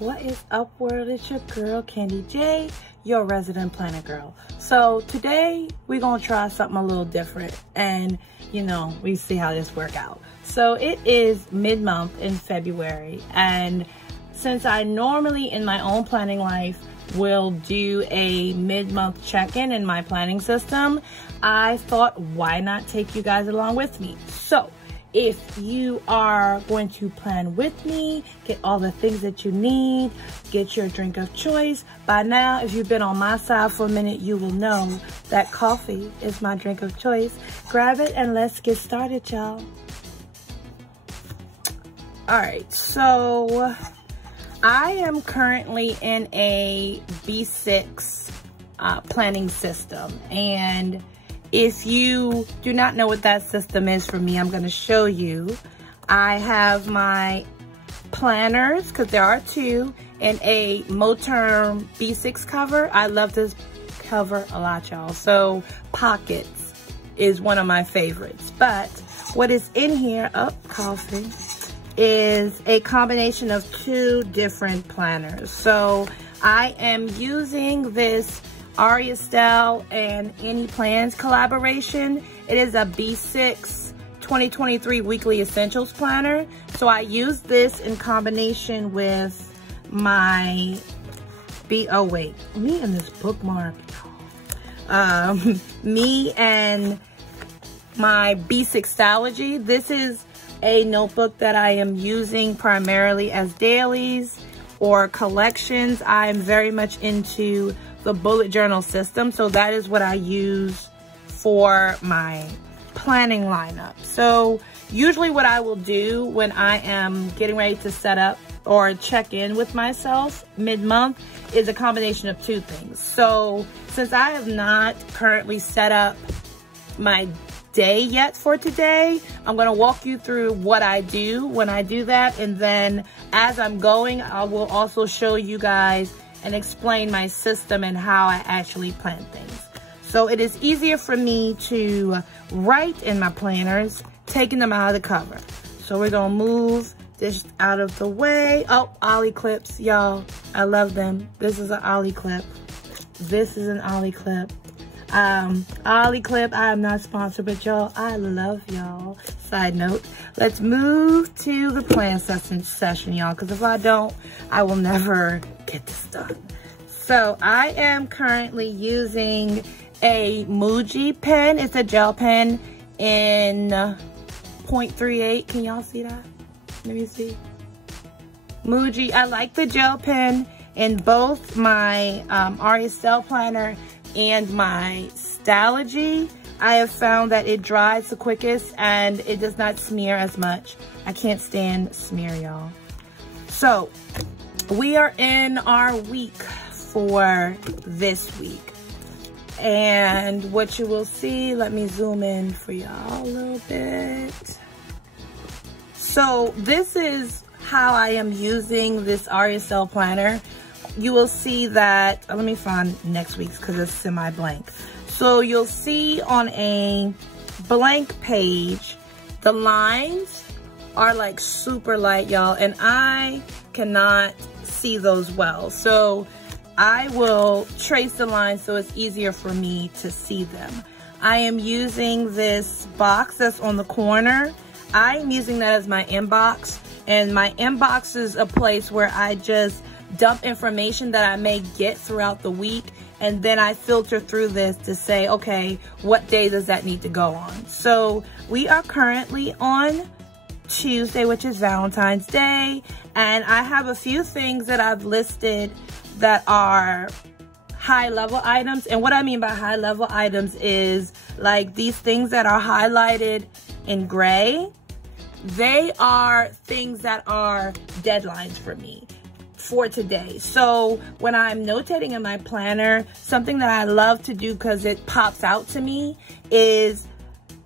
What is up, world? It's your girl Candy J, your resident planner girl. So today we're gonna try something a little different, and we see how this work out. So it is mid-month in February, and since I normally in my own planning life will do a mid-month check-in in my planning system, I thought, why not take you guys along with me? So if you are going to plan with me, get all the things that you need, get your drink of choice. By now, if you've been on my side for a minute, you will know that coffee is my drink of choice. Grab it and let's get started, y'all. All right, so I am currently in a B6 planning system, and if you do not know what that system is for me, I'm going to show you. I have my planners, because there are two, and a Moterm B6 cover. I love this cover a lot, y'all. So pockets is one of my favorites. But what is in here, coffee, is a combination of two different planners. So I am using this Mademoiselle and Any Plans collaboration. It is a B6 2023 weekly essentials planner. So I use this in combination with my me and this bookmark. Me and my B6 Stalogy. This is a notebook that I am using primarily as dailies or collections. I am very much into the bullet journal system, so that is what I use for my planning lineup. So usually what I will do when I am getting ready to set up or check in with myself mid-month is a combination of two things. So since I have not currently set up my day yet for today, I'm going to walk you through what I do when I do that, and then as I'm going, I will also show you guys and explain my system and how I actually plan things. So it is easier for me to write in my planners, taking them out of the cover. So we're gonna move this out of the way. Oh, ollie clips, y'all. I love them. This is an ollie clip. This is an ollie clip. Ollie clip, I am not sponsored, but y'all, I love y'all. Side note, let's move to the plan session, y'all, because if I don't, I will never get this done. So I am currently using a Muji pen. It's a gel pen in 0.38. Can y'all see that? Let me see. Muji, I like the gel pen in both my Mademoiselle planner and my Stalogy. I have found that it dries the quickest and it does not smear as much. I can't stand smear, y'all. So we are in our week for this week, and what you will see, let me zoom in for y'all a little bit. So this is how I am using this Mademoiselle planner. You will see that, let me find next week's because it's semi-blank. So you'll see on a blank page, the lines are like super light, y'all, and I cannot see those well. So I will trace the lines so it's easier for me to see them. I am using this box that's on the corner. I'm using that as my inbox, and my inbox is a place where I just dump information that I may get throughout the week, and then I filter through this to say, okay, what day does that need to go on? So we are currently on Tuesday, which is Valentine's Day, and I have a few things that I've listed that are high level items. And what I mean by high level items is like these things that are highlighted in gray. They are things that are deadlines for me for today. So when I'm notating in my planner, something that I love to do because it pops out to me is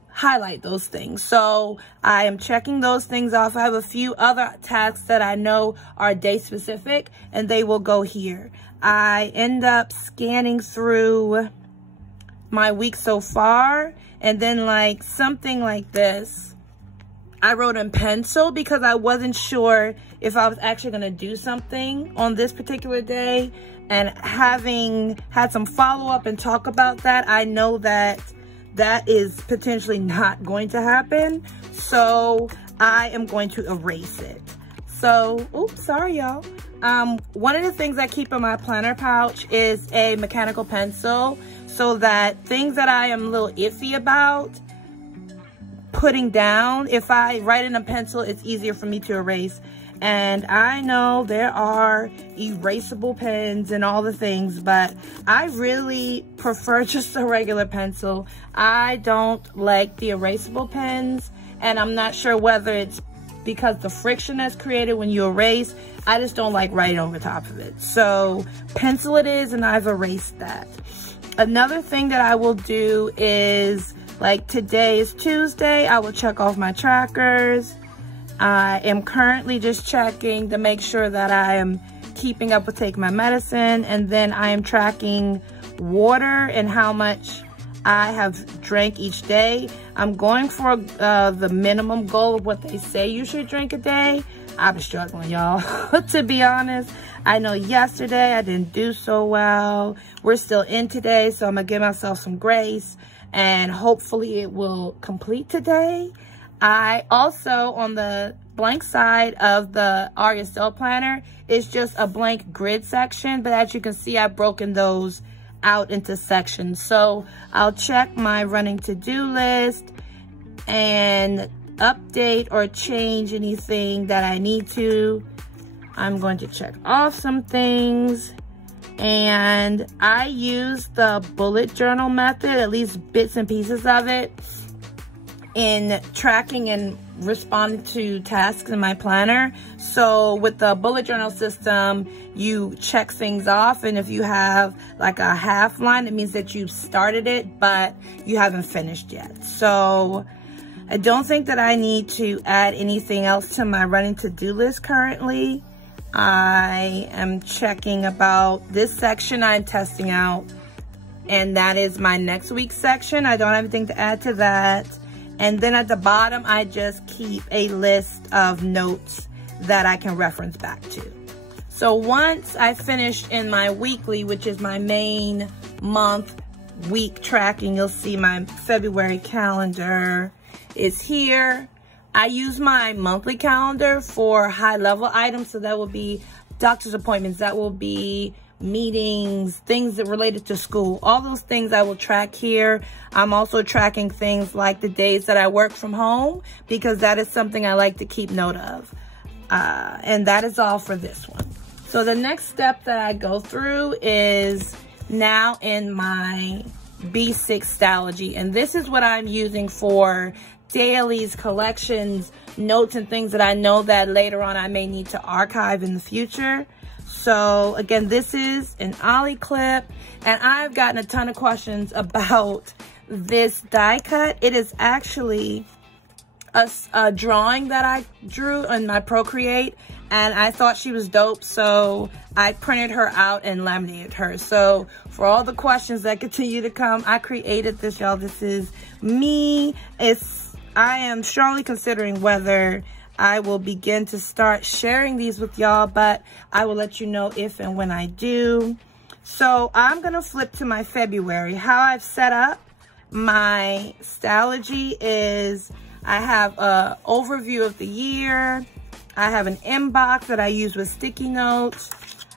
highlight those things. So I am checking those things off. I have a few other tasks that I know are day specific, and they will go here. I end up scanning through my week so far, and then like something like this I wrote in pencil because I wasn't sure if I was actually going to do something on this particular day. And having had some follow-up and talk about that, I know that that is potentially not going to happen. So I am going to erase it. So, oops, sorry y'all. One of the things I keep in my planner pouch is a mechanical pencil, so that things that I am a little iffy about putting down, if I write in a pencil, it's easier for me to erase. And I know there are erasable pens and all the things, but I really prefer just a regular pencil. I don't like the erasable pens, and I'm not sure whether it's because the friction that's created when you erase, I just don't like writing over top of it. So pencil it is, and I've erased that. Another thing that I will do is, like today is Tuesday, I will check off my trackers. I am currently just checking to make sure that I am keeping up with taking my medicine, and then I am tracking water and how much I have drank each day. I'm going for the minimum goal of what they say you should drink a day. I've been struggling, y'all, to be honest. I know yesterday I didn't do so well. We're still in today, so I'm gonna give myself some grace, and hopefully it will complete today. I also, on the blank side of the Aria Cell Planner, is just a blank grid section, but as you can see, I've broken those out into sections. So I'll check my running to-do list and update or change anything that I need to. I'm going to check off some things, and I use the bullet journal method, at least bits and pieces of it, in tracking and responding to tasks in my planner. So with the bullet journal system, you check things off, and if you have like a half line, it means that you've started it, but you haven't finished yet. So I don't think that I need to add anything else to my running to-do list currently. I am checking about this section I'm testing out, and that is my next week's section. I don't have anything to add to that. And then at the bottom, I just keep a list of notes that I can reference back to. So once I finish in my weekly, which is my main month week tracking, you'll see my February calendar is here. I use my monthly calendar for high level items. So that will be doctor's appointments, that will be meetings, things that related to school, all those things I will track here. I'm also tracking things like the days that I work from home, because that is something I like to keep note of. And that is all for this one. So the next step that I go through is now in my B6 Stalogy, and this is what I'm using for dailies, collections, notes, and things that I know that later on I may need to archive in the future. So again, this is an Ollie clip, and I've gotten a ton of questions about this die cut. It is actually a drawing that I drew in my Procreate, and I thought she was dope, so I printed her out and laminated her. So for all the questions that continue to come, I created this, y'all. This is me. I am strongly considering whether I will begin to start sharing these with y'all, but I will let you know if and when I do. So I'm gonna flip to my February. How I've set up my Stalogy is I have an overview of the year. I have an inbox that I use with sticky notes.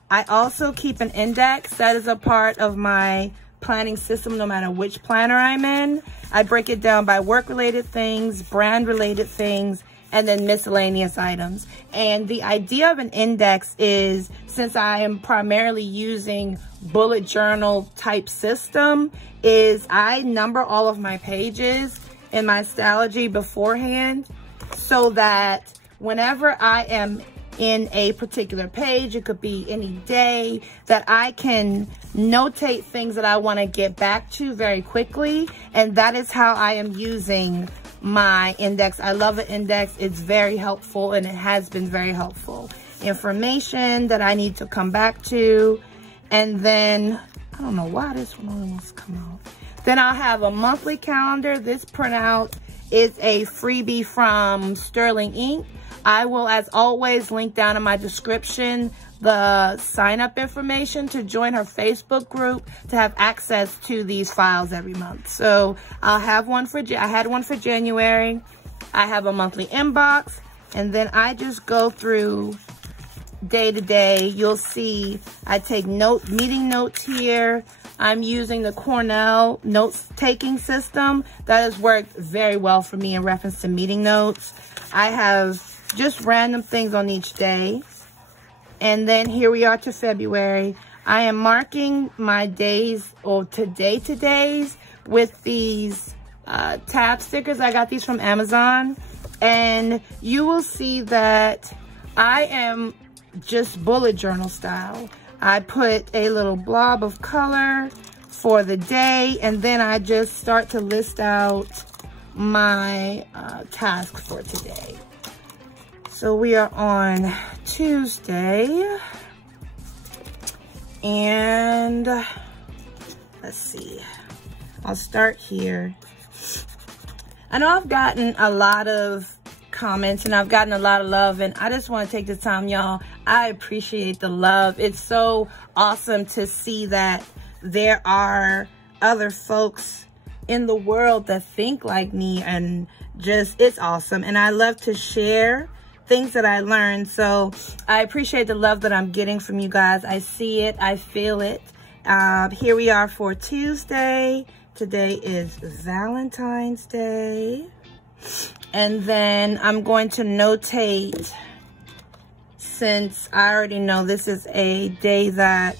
I also keep an index. That is a part of my planning system no matter which planner I'm in. I break it down by work-related things, brand-related things, and then miscellaneous items. And the idea of an index is, since I am primarily using bullet journal type system, is I number all of my pages in my Stalogy beforehand, so that whenever I am in a particular page, it could be any day, that I can notate things that I want to get back to very quickly. And that is how I am using my index. I love an index. It's very helpful, and it has been very helpful. Information that I need to come back to. And then, I don't know why this one only wants to come out. Then I'll have a monthly calendar. This printout is a freebie from Sterling Ink. I will, as always, link down in my description the sign-up information to join her Facebook group to have access to these files every month. So I'll have one for, I had one for January. I have a monthly inbox, and then I just go through day to day. You'll see I take meeting notes here. I'm using the Cornell notes-taking system. That has worked very well for me in reference to meeting notes. I have just random things on each day. And then here we are to February. I am marking my days, or today's, with these tab stickers. I got these from Amazon. And you will see that I am just bullet journal style. I put a little blob of color for the day, and then I just start to list out my tasks for today. So we are on Tuesday, and let's see, I'll start here. I know I've gotten a lot of comments and I've gotten a lot of love, and I just want to take the time, y'all. I appreciate the love. It's so awesome to see that there are other folks in the world that think like me, and just, it's awesome. And I love to share things that I learned. So I appreciate the love that I'm getting from you guys. I see it, I feel it. Here we are for Tuesday. Today is Valentine's Day. And then I'm going to notate, since I already know this is a day that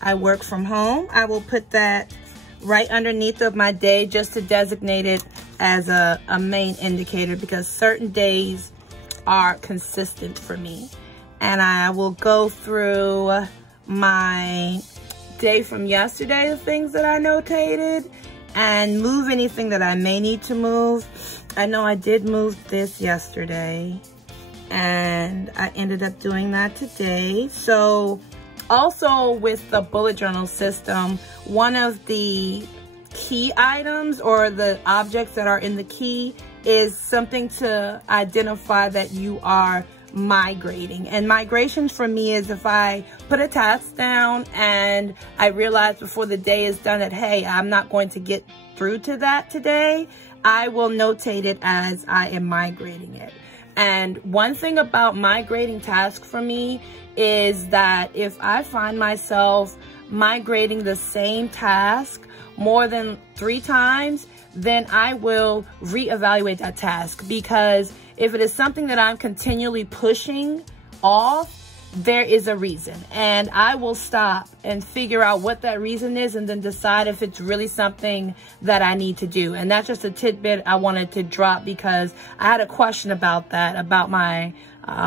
I work from home, I will put that right underneath of my day just to designate it as a main indicator, because certain days are consistent for me. And I will go through my day from yesterday, the things that I notated, and move anything that I may need to move. I know I did move this yesterday, and I ended up doing that today. So also with the bullet journal system, one of the key items or the objects that are in the key is something to identify that you are migrating. And migration for me is if I put a task down and I realize before the day is done that, hey, I'm not going to get through to that today, I will notate it as I am migrating it. And one thing about migrating tasks for me is that if I find myself migrating the same task more than 3 times, then I will reevaluate that task, because if it is something that I'm continually pushing off, there is a reason, and I will stop and figure out what that reason is and then decide if it's really something that I need to do. And that's just a tidbit I wanted to drop, because I had a question about that, about my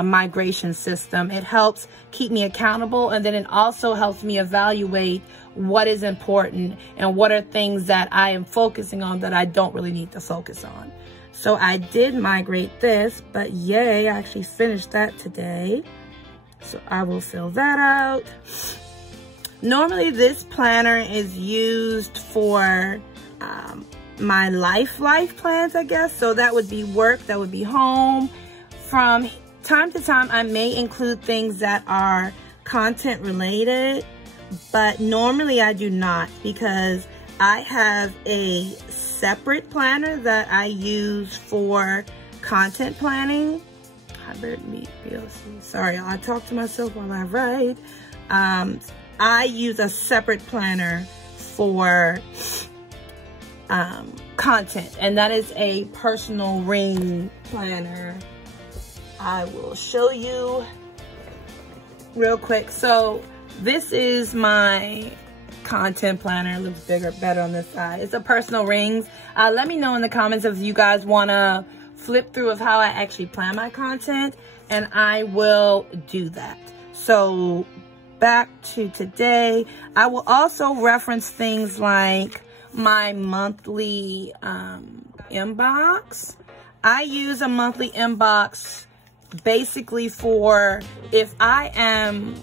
migration system. It helps keep me accountable, and then it also helps me evaluate what is important and what are things that I am focusing on that I don't really need to focus on. So I did migrate this, but yay, I actually finished that today. So I will fill that out. Normally this planner is used for my life plans, I guess. So that would be work, that would be home. From time to time, I may include things that are content related, but normally I do not, because I have a separate planner that I use for content planning. Sorry, I talk to myself while I write. I use a separate planner for content, and that is a personal ring planner. I will show you real quick. So this is my content planner. It looks better on this side. It's a personal rings. Let me know in the comments if you guys want to flip through of how I actually plan my content, and I will do that. So back to today, I will also reference things like my monthly inbox. I use a monthly inbox basically for if I am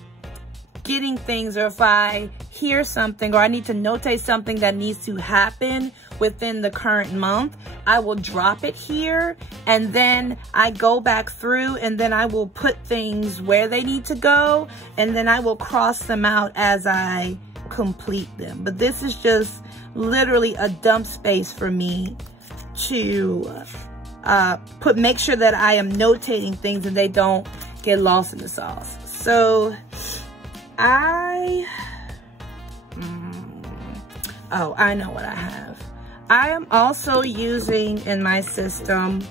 forgetting things, or if I hear something or I need to notate something that needs to happen within the current month, I will drop it here, and then I go back through, and then I will put things where they need to go, and then I will cross them out as I complete them. But this is just literally a dump space for me to make sure that I am notating things and they don't get lost in the sauce. So I know what I have. I am also using in my system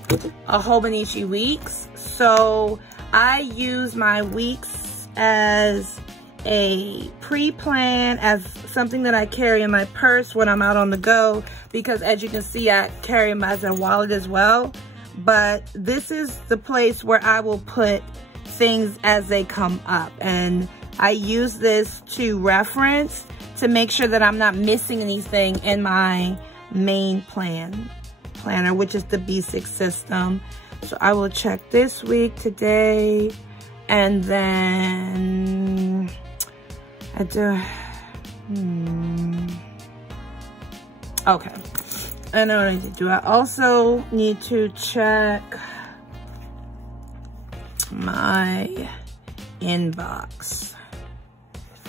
a Hobonichi Weeks. So I use my weeks as a pre-plan, as something that I carry in my purse when I'm out on the go, because as you can see, I carry them as a wallet as well. But this is the place where I will put things as they come up, and I use this to reference to make sure that I'm not missing anything in my main planner, which is the B6 system. So I will check this week today, and then I do okay, I know what I need to do. I also need to check my inbox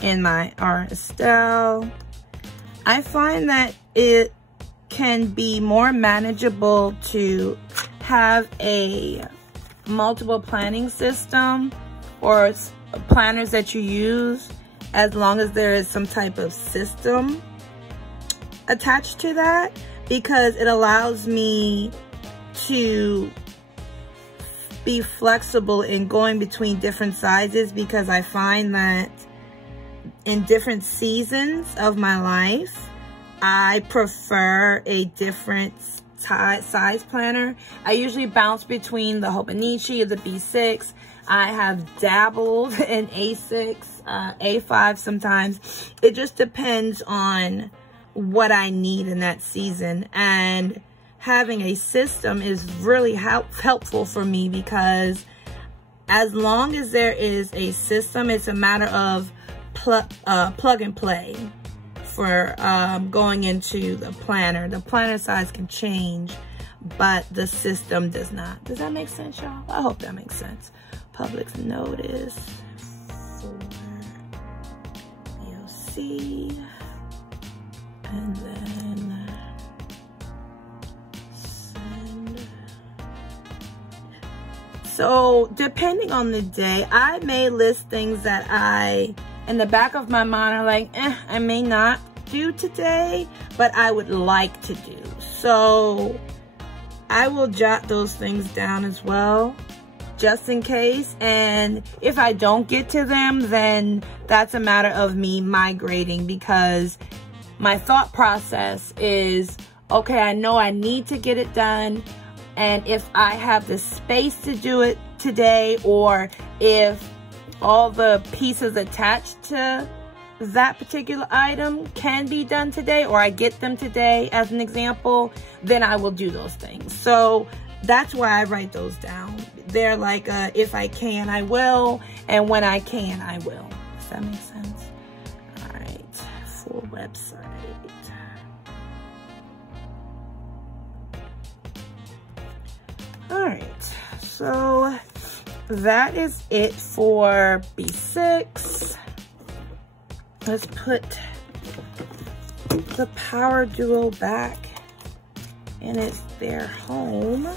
in my Estelle. I find that it can be more manageable to have a multiple planning system or planners that you use, as long as there is some type of system attached to that, because it allows me to be flexible in going between different sizes, because I find that in different seasons of my life, I prefer a different size planner. I usually bounce between the Hobonichi or the B6. I have dabbled in A6, A5 sometimes. It just depends on what I need in that season. And having a system is really helpful for me, because as long as there is a system, it's a matter of plug and play for going into the planner. The planner size can change, but the system does not. Does that make sense, y'all? I hope that makes sense. Public notice for VOC, and then send. So depending on the day, I may list things that I, in the back of my mind, are like, I may not do today, but I would like to do. So I will jot those things down as well, just in case. And if I don't get to them, then that's a matter of me migrating, because my thought process is, okay, I know I need to get it done, and if I have the space to do it today, or if all the pieces attached to that particular item can be done today, or I get them today as an example, then I will do those things. So that's why I write those down. They're like, if I can, I will, and when I can, I will. Does that make sense? All right, full website. All right, so that is it for B6. Let's put the Power Duo back in their home.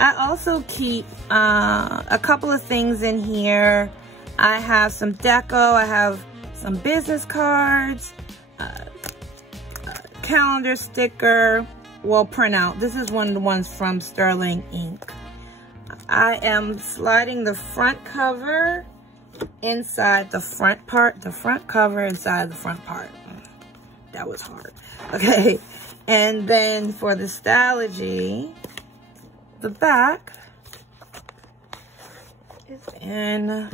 I also keep a couple of things in here. I have some deco, I have some business cards, calendar sticker, well, printout. This is one of the ones from Sterling Ink. I am sliding the front cover inside the front part, the front cover inside the front part. That was hard. Okay, and then for the Stalogy, the back is in,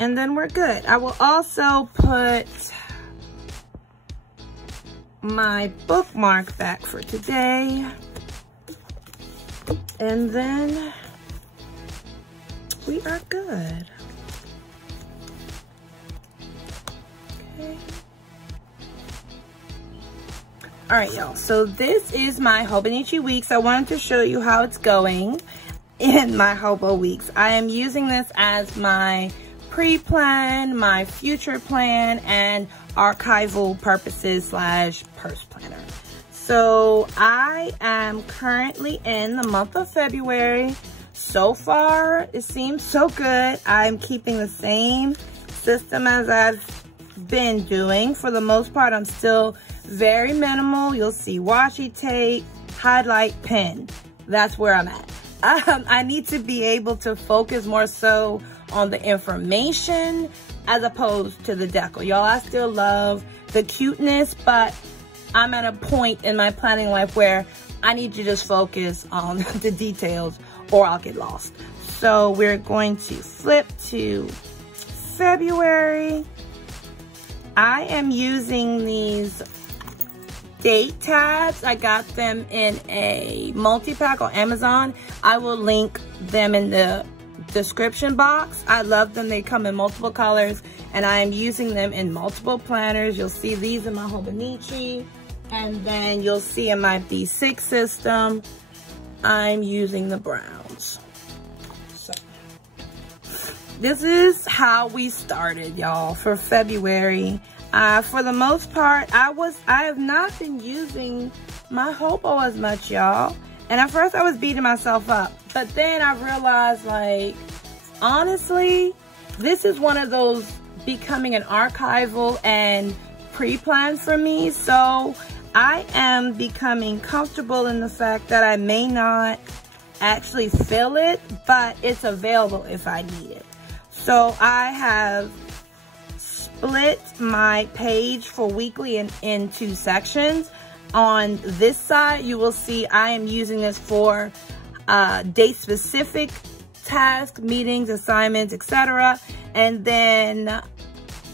and then we're good. I will also put my bookmark back for today, and then we are good. Okay. All right, y'all, so this is my Hobonichi Weeks. I wanted to show you how it's going in my Hobo Weeks. I am using this as my pre-plan, my future plan, and archival purposes / purse planner. So I am currently in the month of February. So far, it seems so good. I'm keeping the same system as I've been doing. For the most part, I'm still very minimal. You'll see washi tape, highlight, pen. That's where I'm at. I need to be able to focus more so on the information as opposed to the deco. Y'all, I still love the cuteness, but I'm at a point in my planning life where I need to just focus on the details or I'll get lost. So we're going to flip to February. I am using these date tabs. I got them in a multi-pack on Amazon. I will link them in the description box. I love them. They come in multiple colors and I am using them in multiple planners. You'll see these in my Hobonichi, and then you'll see in my B6 system, I'm using the browns. So this is how we started, y'all, for February. For the most part, I have not been using my Hobo as much, y'all. And at first I was beating myself up. But then I realized, like, honestly, this is one of those becoming an archival and pre-plan for me. So I am becoming comfortable in the fact that I may not actually fill it, but it's available if I need it. So I have split my page for weekly in 2 sections. On this side, you will see I am using this for date specific tasks, meetings, assignments, etc. And then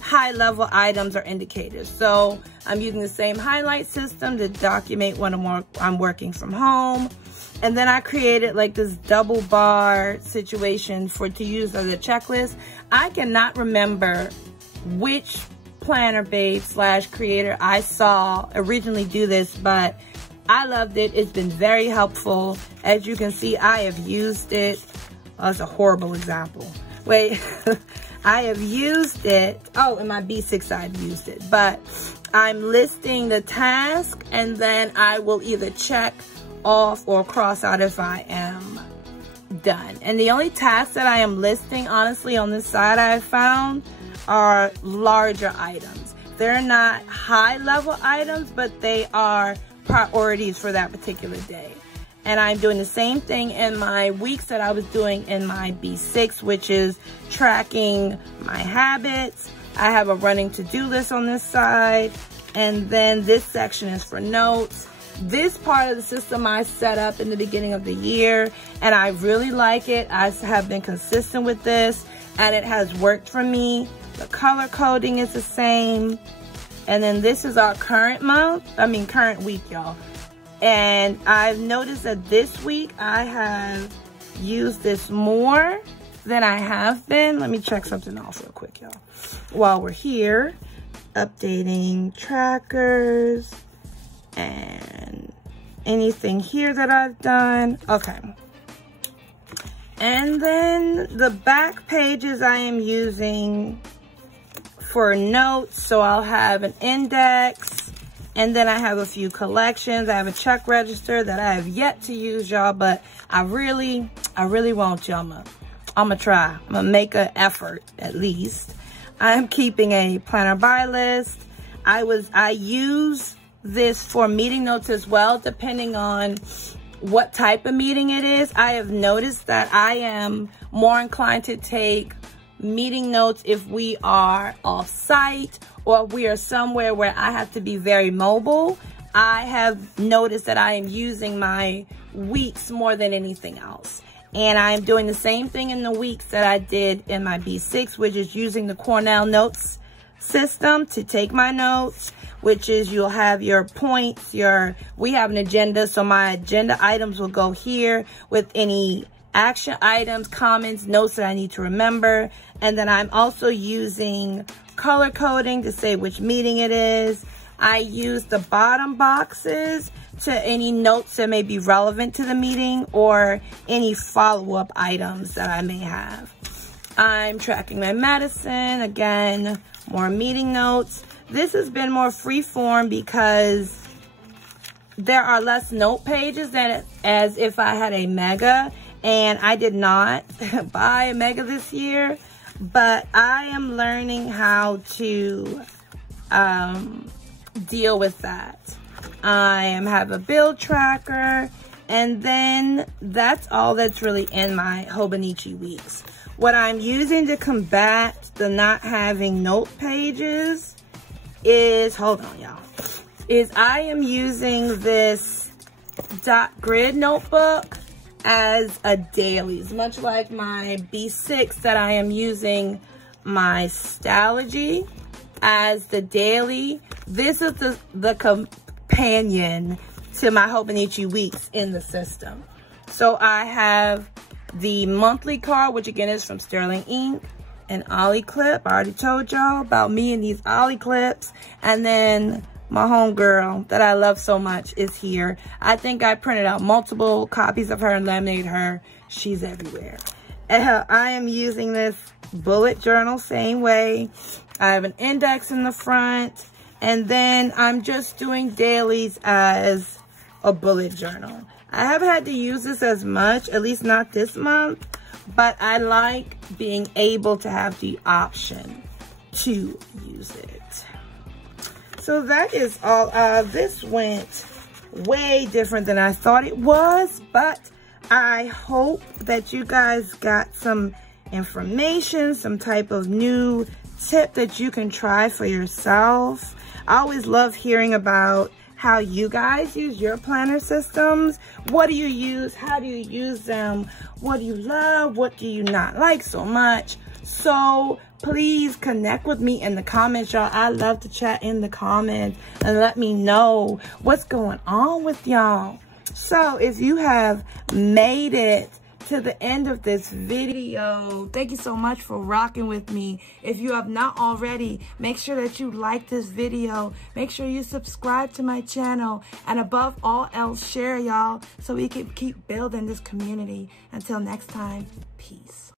high level items or indicators. So I'm using the same highlight system to document when I'm working from home. And then I created like this double bar situation to use as a checklist. I cannot remember which planner babe / creator I saw originally do this, but I loved it. It's been very helpful. As you can see, I have used it. Oh, that's a horrible example. Wait, I have used it. Oh, in my B6 I've used it, but I'm listing the task and then I will either check off or cross out if I am done. And the only tasks that I am listing, honestly, on this side I have found are larger items. They're not high level items, but they are priorities for that particular day. And I'm doing the same thing in my weeks that I was doing in my B6, which is tracking my habits. I have a running to-do list on this side. And then this section is for notes. This part of the system I set up in the beginning of the year, and I really like it. I have been consistent with this, and it has worked for me. The color coding is the same. And then this is our current week, y'all. And I've noticed that this week I have used this more than I have been. Let me check something off real quick, y'all. While we're here, updating trackers and anything here that I've done. Okay. And then the back pages I am using for notes. So I'll have an index, and then I have a few collections. I have a check register that I have yet to use, y'all, but I really want you. I'm gonna try. I'm gonna make an effort at least. I'm keeping a planner buy list. I use this for meeting notes as well, depending on what type of meeting it is. I have noticed that I am more inclined to take meeting notes if we are off site or if we are somewhere where I have to be very mobile. I have noticed that I am using my weeks more than anything else. And I'm doing the same thing in the weeks that I did in my B6, which is using the Cornell notes system to take my notes, which is you'll have your points, we have an agenda, so my agenda items will go here with any action items, comments, notes that I need to remember. And then I'm also using color coding to say which meeting it is. I use the bottom boxes to any notes that may be relevant to the meeting or any follow-up items that I may have. I'm tracking my medicine. Again, more meeting notes. This has been more freeform because there are less note pages than as if I had a Mega, and I did not buy a Mega this year, but I am learning how to deal with that. I have a bill tracker, and then that's all that's really in my Hobonichi Weeks. What I'm using to combat the not having note pages is, hold on y'all, is I am using this dot grid notebook as a dailies, much like my B6 that I am using my Stalogy as the daily. This is the companion to my Hobonichi Weeks in the system. So I have the monthly card, which again is from Sterling Ink, an Ollie clip. I already told y'all about me and these Ollie clips. And then my homegirl that I love so much is here. I think I printed out multiple copies of her and laminated her. She's everywhere. I am using this bullet journal same way. I have an index in the front. And then I'm just doing dailies as a bullet journal. I haven't had to use this as much, at least not this month, but I like being able to have the option to use it. So that is all. This went way different than I thought it was, but I hope that you guys got some information, some type of new tip that you can try for yourself. I always love hearing about how you guys use your planner systems. What do you use? How do you use them? What do you love? What do you not like so much? So please connect with me in the comments, y'all. I love to chat in the comments and let me know what's going on with y'all. So if you have made it to the end of this video, thank you so much for rocking with me. If you have not already, make sure that you like this video. Make sure you subscribe to my channel, and above all else, share, y'all, so we can keep building this community. Until next time, peace.